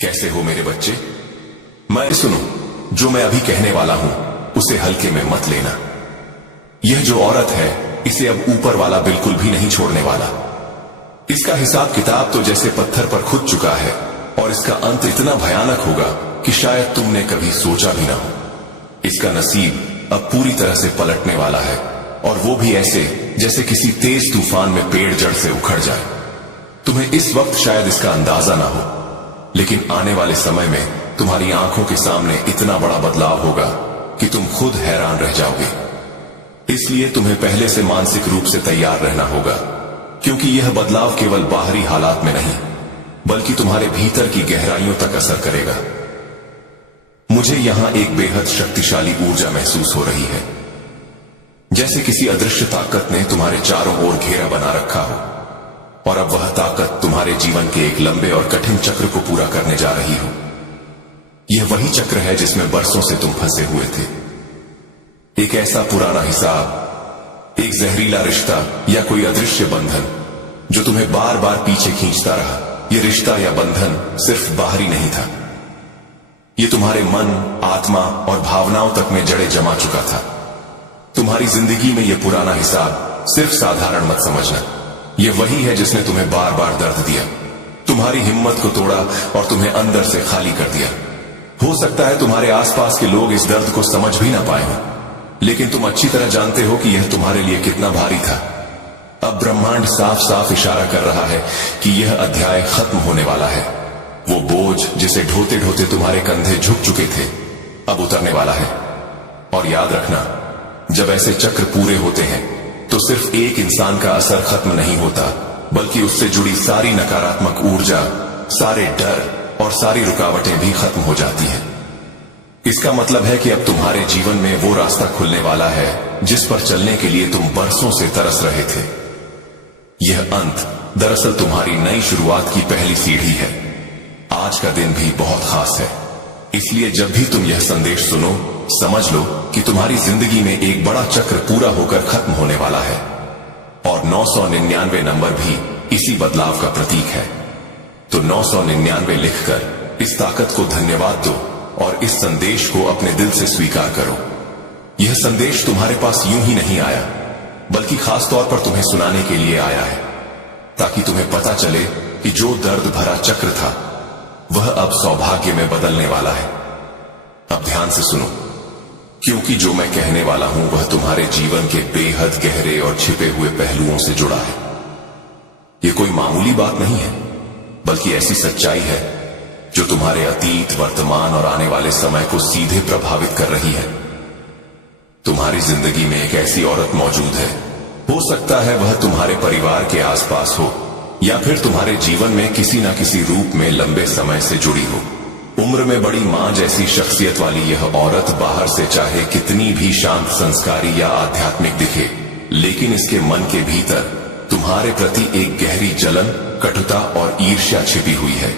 कैसे हो मेरे बच्चे? मैं सुनो, जो मैं अभी कहने वाला हूं उसे हल्के में मत लेना। यह जो औरत है इसे अब ऊपर वाला बिल्कुल भी नहीं छोड़ने वाला। इसका हिसाब किताब तो जैसे पत्थर पर खुद चुका है और इसका अंत इतना भयानक होगा कि शायद तुमने कभी सोचा भी ना हो। इसका नसीब अब पूरी तरह से पलटने वाला है, और वो भी ऐसे जैसे किसी तेज तूफान में पेड़ जड़ से उखड़ जाए। तुम्हें इस वक्त शायद इसका अंदाजा ना हो, लेकिन आने वाले समय में तुम्हारी आंखों के सामने इतना बड़ा बदलाव होगा कि तुम खुद हैरान रह जाओगे। इसलिए तुम्हें पहले से मानसिक रूप से तैयार रहना होगा, क्योंकि यह बदलाव केवल बाहरी हालात में नहीं बल्कि तुम्हारे भीतर की गहराइयों तक असर करेगा। मुझे यहां एक बेहद शक्तिशाली ऊर्जा महसूस हो रही है, जैसे किसी अदृश्य ताकत ने तुम्हारे चारों ओर घेरा बना रखा हो, और अब वह ताकत तुम्हारे जीवन के एक लंबे और कठिन चक्र को पूरा करने जा रही हो। यह वही चक्र है जिसमें बरसों से तुम फंसे हुए थे। एक ऐसा पुराना हिसाब, एक जहरीला रिश्ता या कोई अदृश्य बंधन जो तुम्हें बार बार पीछे खींचता रहा। यह रिश्ता या बंधन सिर्फ बाहरी नहीं था, यह तुम्हारे मन, आत्मा और भावनाओं तक में जड़े जमा चुका था। तुम्हारी जिंदगी में यह पुराना हिसाब सिर्फ साधारण मत समझना, यह वही है जिसने तुम्हें बार बार दर्द दिया, तुम्हारी हिम्मत को तोड़ा और तुम्हें अंदर से खाली कर दिया। हो सकता है तुम्हारे आसपास के लोग इस दर्द को समझ भी ना पाए हों, लेकिन तुम अच्छी तरह जानते हो कि यह तुम्हारे लिए कितना भारी था। अब ब्रह्मांड साफ साफ इशारा कर रहा है कि यह अध्याय खत्म होने वाला है। वो बोझ जिसे ढोते ढोते तुम्हारे कंधे झुक चुके थे अब उतरने वाला है। और याद रखना, जब ऐसे चक्र पूरे होते हैं तो सिर्फ एक इंसान का असर खत्म नहीं होता, बल्कि उससे जुड़ी सारी नकारात्मक ऊर्जा, सारे डर और सारी रुकावटें भी खत्म हो जाती हैं। इसका मतलब है कि अब तुम्हारे जीवन में वो रास्ता खुलने वाला है जिस पर चलने के लिए तुम बरसों से तरस रहे थे। यह अंत दरअसल तुम्हारी नई शुरुआत की पहली सीढ़ी है। आज का दिन भी बहुत खास है, इसलिए जब भी तुम यह संदेश सुनो, समझ लो कि तुम्हारी जिंदगी में एक बड़ा चक्र पूरा होकर खत्म होने वाला है, और 999 नंबर भी इसी बदलाव का प्रतीक है। तो 999 लिखकर इस ताकत को धन्यवाद दो और इस संदेश को अपने दिल से स्वीकार करो। यह संदेश तुम्हारे पास यूं ही नहीं आया, बल्कि खास तौर पर तुम्हें सुनाने के लिए आया है, ताकि तुम्हें पता चले कि जो दर्द भरा चक्र था वह अब सौभाग्य में बदलने वाला है। अब ध्यान से सुनो, क्योंकि जो मैं कहने वाला हूं वह तुम्हारे जीवन के बेहद गहरे और छिपे हुए पहलुओं से जुड़ा है। यह कोई मामूली बात नहीं है, बल्कि ऐसी सच्चाई है जो तुम्हारे अतीत, वर्तमान और आने वाले समय को सीधे प्रभावित कर रही है। तुम्हारी जिंदगी में एक ऐसी औरत मौजूद है, हो सकता है वह तुम्हारे परिवार के आसपास हो या फिर तुम्हारे जीवन में किसी न किसी रूप में लंबे समय से जुड़ी हो। उम्र में बड़ी मां जैसी शख्सियत वाली यह औरत बाहर से चाहे कितनी भी शांत, संस्कारी या आध्यात्मिक दिखे, लेकिन इसके मन के भीतर तुम्हारे प्रति एक गहरी जलन, कटुता और ईर्ष्या छिपी हुई है।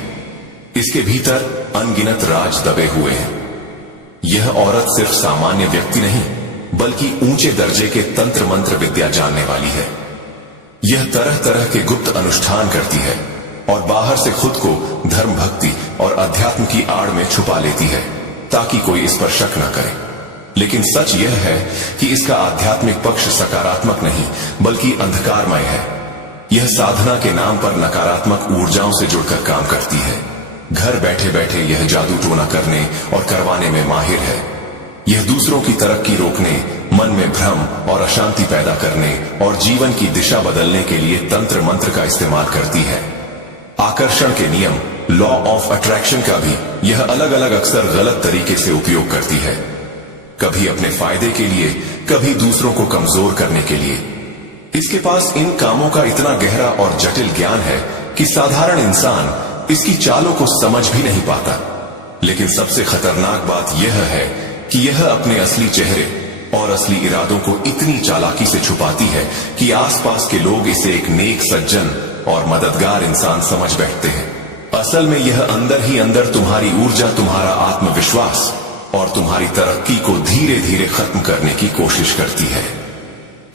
इसके भीतर अनगिनत राज दबे हुए हैं। यह औरत सिर्फ सामान्य व्यक्ति नहीं, बल्कि ऊंचे दर्जे के तंत्र मंत्र विद्या जानने वाली है। यह तरह तरह के गुप्त अनुष्ठान करती है और बाहर से खुद को धर्म, भक्ति और अध्यात्म की आड़ में छुपा लेती है ताकि कोई इस पर शक न करे। लेकिन सच यह है कि इसका आध्यात्मिक पक्ष सकारात्मक नहीं बल्कि अंधकारमय है। यह साधना के नाम पर नकारात्मक ऊर्जाओं से जुड़कर काम करती है। घर बैठे बैठे यह जादू टोना करने और करवाने में माहिर है। यह दूसरों की तरक्की रोकने, मन में भ्रम और अशांति पैदा करने और जीवन की दिशा बदलने के लिए तंत्र मंत्र का इस्तेमाल करती है। आकर्षण के नियम, लॉ ऑफ अट्रैक्शन का भी यह अलग अलग अक्सर गलत तरीके से उपयोग करती है, कभी अपने फायदे के लिए, कभी दूसरों को कमजोर करने के लिए। इसके पास इन कामों का इतना गहरा और जटिल ज्ञान है कि साधारण इंसान इसकी चालों को समझ भी नहीं पाता। लेकिन सबसे खतरनाक बात यह है कि यह अपने असली चेहरे और असली इरादों को इतनी चालाकी से छुपाती है कि आसपास के लोग इसे एक नेक, सज्जन और मददगार इंसान समझ बैठते हैं। असल में यह अंदर ही अंदर तुम्हारी ऊर्जा, तुम्हारा आत्मविश्वास और तुम्हारी तरक्की को धीरे धीरे खत्म करने की कोशिश करती है।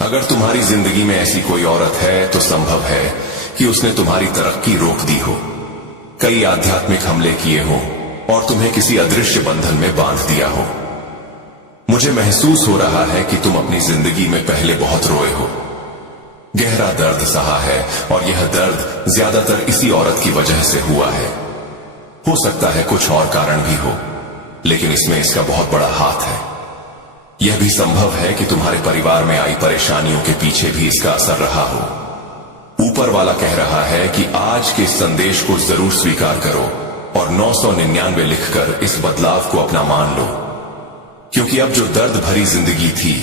अगर तुम्हारी जिंदगी में ऐसी कोई औरत है तो संभव है कि उसने तुम्हारी तरक्की रोक दी हो। कई आध्यात्मिक हमले किए हो और तुम्हें किसी अदृश्य बंधन में बांध दिया हो। मुझे महसूस हो रहा है कि तुम अपनी जिंदगी में पहले बहुत रोए हो, गहरा दर्द सहा है, और यह दर्द ज्यादातर इसी औरत की वजह से हुआ है। हो सकता है कुछ और कारण भी हो, लेकिन इसमें इसका बहुत बड़ा हाथ है। यह भी संभव है कि तुम्हारे परिवार में आई परेशानियों के पीछे भी इसका असर रहा हो। ऊपर वाला कह रहा है कि आज के इस संदेश को जरूर स्वीकार करो और 999 लिखकर इस बदलाव को अपना मान लो, क्योंकि अब जो दर्द भरी जिंदगी थी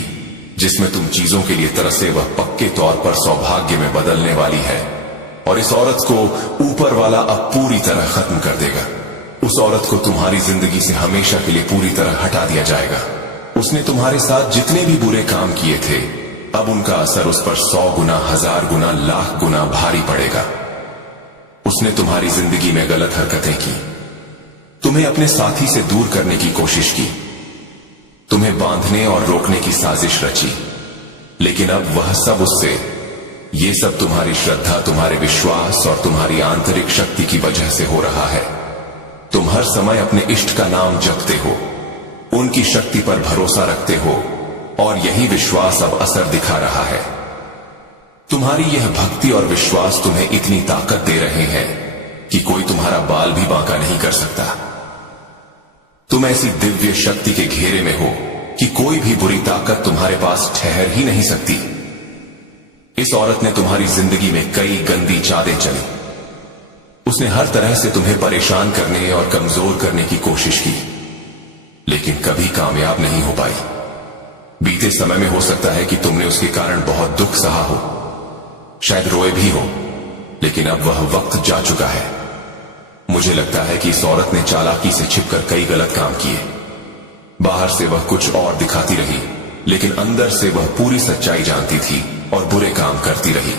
जिसमें तुम चीजों के लिए तरसे, वह पक्के तौर पर सौभाग्य में बदलने वाली है, और इस औरत को ऊपर वाला अब पूरी तरह खत्म कर देगा। उस औरत को तुम्हारी जिंदगी से हमेशा के लिए पूरी तरह हटा दिया जाएगा। उसने तुम्हारे साथ जितने भी बुरे काम किए थे, अब उनका असर उस पर 100 गुना, 1000 गुना, लाख गुना भारी पड़ेगा। उसने तुम्हारी जिंदगी में गलत हरकतें की, तुम्हें अपने साथी से दूर करने की कोशिश की, तुम्हें बांधने और रोकने की साजिश रची, लेकिन अब वह सब उससे, ये सब तुम्हारी श्रद्धा, तुम्हारे विश्वास और तुम्हारी आंतरिक शक्ति की वजह से हो रहा है। तुम हर समय अपने इष्ट का नाम जपते हो, उनकी शक्ति पर भरोसा रखते हो, और यही विश्वास अब असर दिखा रहा है। तुम्हारी यह भक्ति और विश्वास तुम्हें इतनी ताकत दे रहे हैं कि कोई तुम्हारा बाल भी बांका नहीं कर सकता। तुम ऐसी दिव्य शक्ति के घेरे में हो कि कोई भी बुरी ताकत तुम्हारे पास ठहर ही नहीं सकती। इस औरत ने तुम्हारी जिंदगी में कई गंदी चालें चली। उसने हर तरह से तुम्हें परेशान करने और कमजोर करने की कोशिश की, लेकिन कभी कामयाब नहीं हो पाई। बीते समय में हो सकता है कि तुमने उसके कारण बहुत दुख सहा हो, शायद रोए भी हो, लेकिन अब वह वक्त जा चुका है। मुझे लगता है कि इस औरत ने चालाकी से छिपकर कई गलत काम किए। बाहर से वह कुछ और दिखाती रही, लेकिन अंदर से वह पूरी सच्चाई जानती थी और बुरे काम करती रही।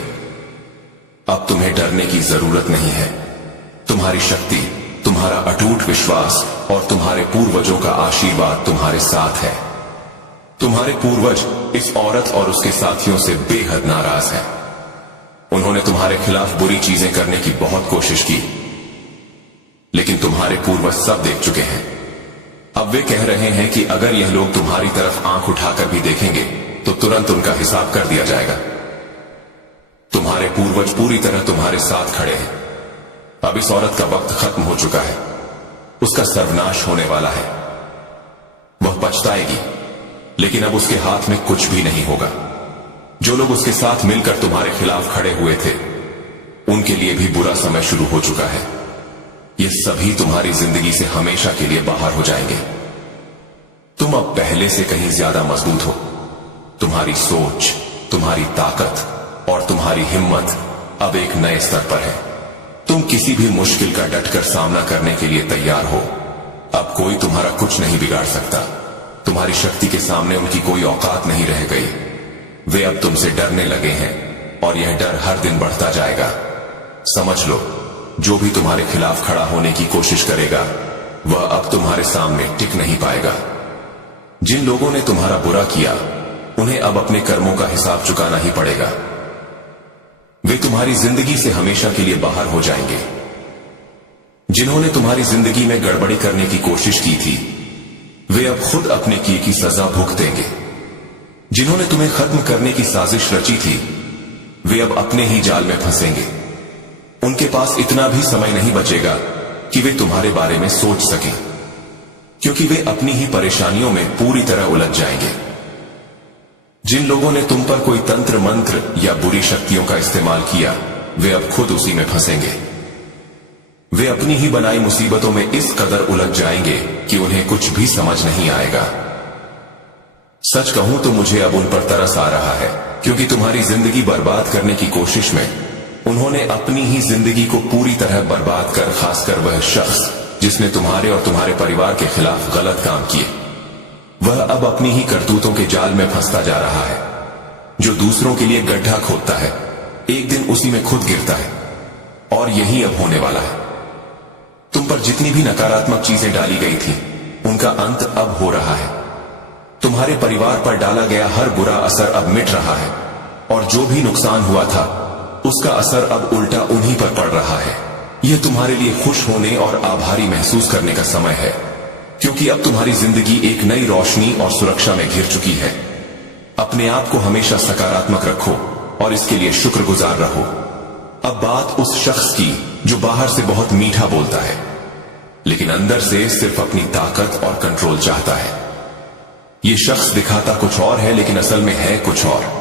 अब तुम्हें डरने की जरूरत नहीं है। तुम्हारी शक्ति, तुम्हारा अटूट विश्वास और तुम्हारे पूर्वजों का आशीर्वाद तुम्हारे साथ है। तुम्हारे पूर्वज इस औरत और उसके साथियों से बेहद नाराज हैं। उन्होंने तुम्हारे खिलाफ बुरी चीजें करने की बहुत कोशिश की, लेकिन तुम्हारे पूर्वज सब देख चुके हैं। अब वे कह रहे हैं कि अगर यह लोग तुम्हारी तरफ आंख उठाकर भी देखेंगे तो तुरंत उनका हिसाब कर दिया जाएगा। तुम्हारे पूर्वज पूरी तरह तुम्हारे साथ खड़े हैं। अब इस औरत का वक्त खत्म हो चुका है, उसका सर्वनाश होने वाला है। वह पछताएगी, लेकिन अब उसके हाथ में कुछ भी नहीं होगा। जो लोग उसके साथ मिलकर तुम्हारे खिलाफ खड़े हुए थे, उनके लिए भी बुरा समय शुरू हो चुका है। ये सभी तुम्हारी जिंदगी से हमेशा के लिए बाहर हो जाएंगे। तुम अब पहले से कहीं ज्यादा मजबूत हो। तुम्हारी सोच, तुम्हारी ताकत और तुम्हारी हिम्मत अब एक नए स्तर पर है। तुम किसी भी मुश्किल का डटकर सामना करने के लिए तैयार हो। अब कोई तुम्हारा कुछ नहीं बिगाड़ सकता। तुम्हारी शक्ति के सामने उनकी कोई औकात नहीं रह गई। वे अब तुमसे डरने लगे हैं और यह डर हर दिन बढ़ता जाएगा। समझ लो, जो भी तुम्हारे खिलाफ खड़ा होने की कोशिश करेगा, वह अब तुम्हारे सामने टिक नहीं पाएगा। जिन लोगों ने तुम्हारा बुरा किया, उन्हें अब अपने कर्मों का हिसाब चुकाना ही पड़ेगा। वे तुम्हारी जिंदगी से हमेशा के लिए बाहर हो जाएंगे। जिन्होंने तुम्हारी जिंदगी में गड़बड़ी करने की कोशिश की थी, वे अब खुद अपने किए की सजा भुगतेंगे। जिन्होंने तुम्हें खत्म करने की साजिश रची थी, वे अब अपने ही जाल में फंसेंगे। उनके पास इतना भी समय नहीं बचेगा कि वे तुम्हारे बारे में सोच सकें, क्योंकि वे अपनी ही परेशानियों में पूरी तरह उलझ जाएंगे। जिन लोगों ने तुम पर कोई तंत्र मंत्र या बुरी शक्तियों का इस्तेमाल किया, वे अब खुद उसी में फंसेंगे। वे अपनी ही बनाई मुसीबतों में इस कदर उलझ जाएंगे कि उन्हें कुछ भी समझ नहीं आएगा। सच कहूं तो मुझे अब उन पर तरस आ रहा है, क्योंकि तुम्हारी जिंदगी बर्बाद करने की कोशिश में उन्होंने अपनी ही जिंदगी को पूरी तरह बर्बाद कर, खासकर वह शख्स जिसने तुम्हारे और तुम्हारे परिवार के खिलाफ गलत काम किए, वह अब अपनी ही करतूतों के जाल में फंसता जा रहा है। जो दूसरों के लिए गड्ढा खोदता है, एक दिन उसी में खुद गिरता है, और यही अब होने वाला है। तुम पर जितनी भी नकारात्मक चीजें डाली गई थी, उनका अंत अब हो रहा है। तुम्हारे परिवार पर डाला गया हर बुरा असर अब मिट रहा है, और जो भी नुकसान हुआ था, उसका असर अब उल्टा उन्हीं पर पड़ रहा है। यह तुम्हारे लिए खुश होने और आभारी महसूस करने का समय है, क्योंकि अब तुम्हारी जिंदगी एक नई रोशनी और सुरक्षा में घिर चुकी है। अपने आप को हमेशा सकारात्मक रखो और इसके लिए शुक्रगुजार रहो। अब बात उस शख्स की जो बाहर से बहुत मीठा बोलता है, लेकिन अंदर से सिर्फ अपनी ताकत और कंट्रोल चाहता है। यह शख्स दिखाता कुछ और है, लेकिन असल में है कुछ और।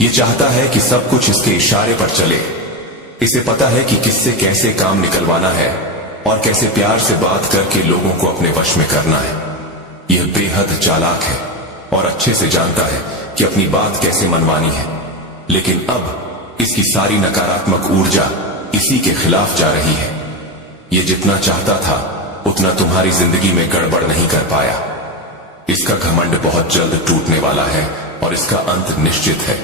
यह चाहता है कि सब कुछ इसके इशारे पर चले। इसे पता है कि किससे कैसे काम निकलवाना है और कैसे प्यार से बात करके लोगों को अपने वश में करना है। यह बेहद चालाक है और अच्छे से जानता है कि अपनी बात कैसे मनवानी है, लेकिन अब इसकी सारी नकारात्मक ऊर्जा इसी के खिलाफ जा रही है। यह जितना चाहता था उतना तुम्हारी जिंदगी में गड़बड़ नहीं कर पाया। इसका घमंड बहुत जल्द टूटने वाला है और इसका अंत निश्चित है।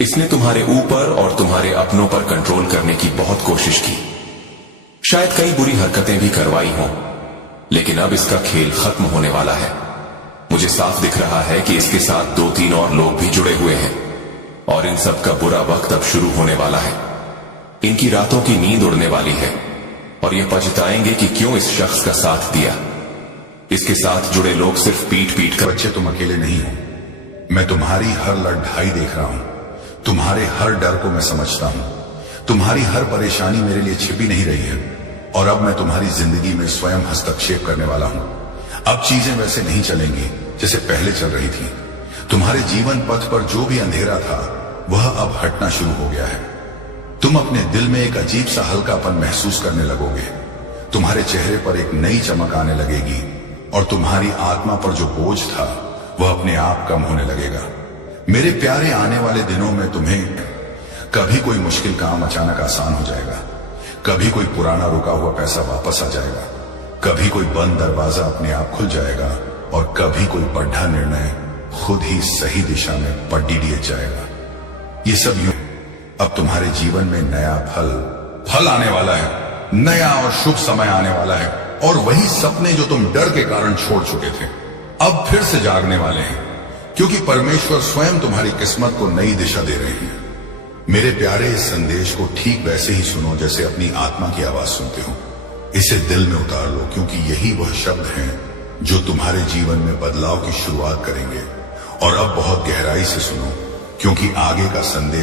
इसने तुम्हारे ऊपर और तुम्हारे अपनों पर कंट्रोल करने की बहुत कोशिश की। शायद कई बुरी हरकतें भी करवाई हों, लेकिन अब इसका खेल खत्म होने वाला है। मुझे साफ दिख रहा है कि इसके साथ 2-3 और लोग भी जुड़े हुए हैं और इन सब का बुरा वक्त अब शुरू होने वाला है। इनकी रातों की नींद उड़ने वाली है और ये पछताएंगे कि क्यों इस शख्स का साथ दिया। इसके साथ जुड़े लोग सिर्फ पीट पीट कर। बच्चे, तुम अकेले नहीं हो। मैं तुम्हारी हर लड़ाई देख रहा हूं। तुम्हारे हर डर को मैं समझता हूं। तुम्हारी हर परेशानी मेरे लिए छिपी नहीं रही है और अब मैं तुम्हारी जिंदगी में स्वयं हस्तक्षेप करने वाला हूं। अब चीजें वैसे नहीं चलेंगी जैसे पहले चल रही थी। तुम्हारे जीवन पथ पर जो भी अंधेरा था वह अब हटना शुरू हो गया है। तुम अपने दिल में एक अजीब सा हल्कापन महसूस करने लगोगे। तुम्हारे चेहरे पर एक नई चमक आने लगेगी और तुम्हारी आत्मा पर जो बोझ था वह अपने आप कम होने लगेगा। मेरे प्यारे, आने वाले दिनों में तुम्हें कभी कोई मुश्किल काम अचानक आसान हो जाएगा, कभी कोई पुराना रुका हुआ पैसा वापस आ जाएगा, कभी कोई बंद दरवाजा अपने आप खुल जाएगा और कभी कोई बड़ा निर्णय खुद ही सही दिशा में पड्डी दिए जाएगा। ये सब यूं अब तुम्हारे जीवन में नया फल आने वाला है। नया और शुभ समय आने वाला है और वही सपने जो तुम डर के कारण छोड़ चुके थे अब फिर से जागने वाले हैं, क्योंकि परमेश्वर स्वयं तुम्हारी किस्मत को नई दिशा दे रहे हैं। मेरे प्यारे, इस संदेश को ठीक वैसे ही सुनो जैसे अपनी आत्मा की आवाज सुनते हो। इसे दिल में उतार लो, क्योंकि यही वह शब्द हैं जो तुम्हारे जीवन में बदलाव की शुरुआत करेंगे। और अब बहुत गहराई से सुनो, क्योंकि आगे का संदेश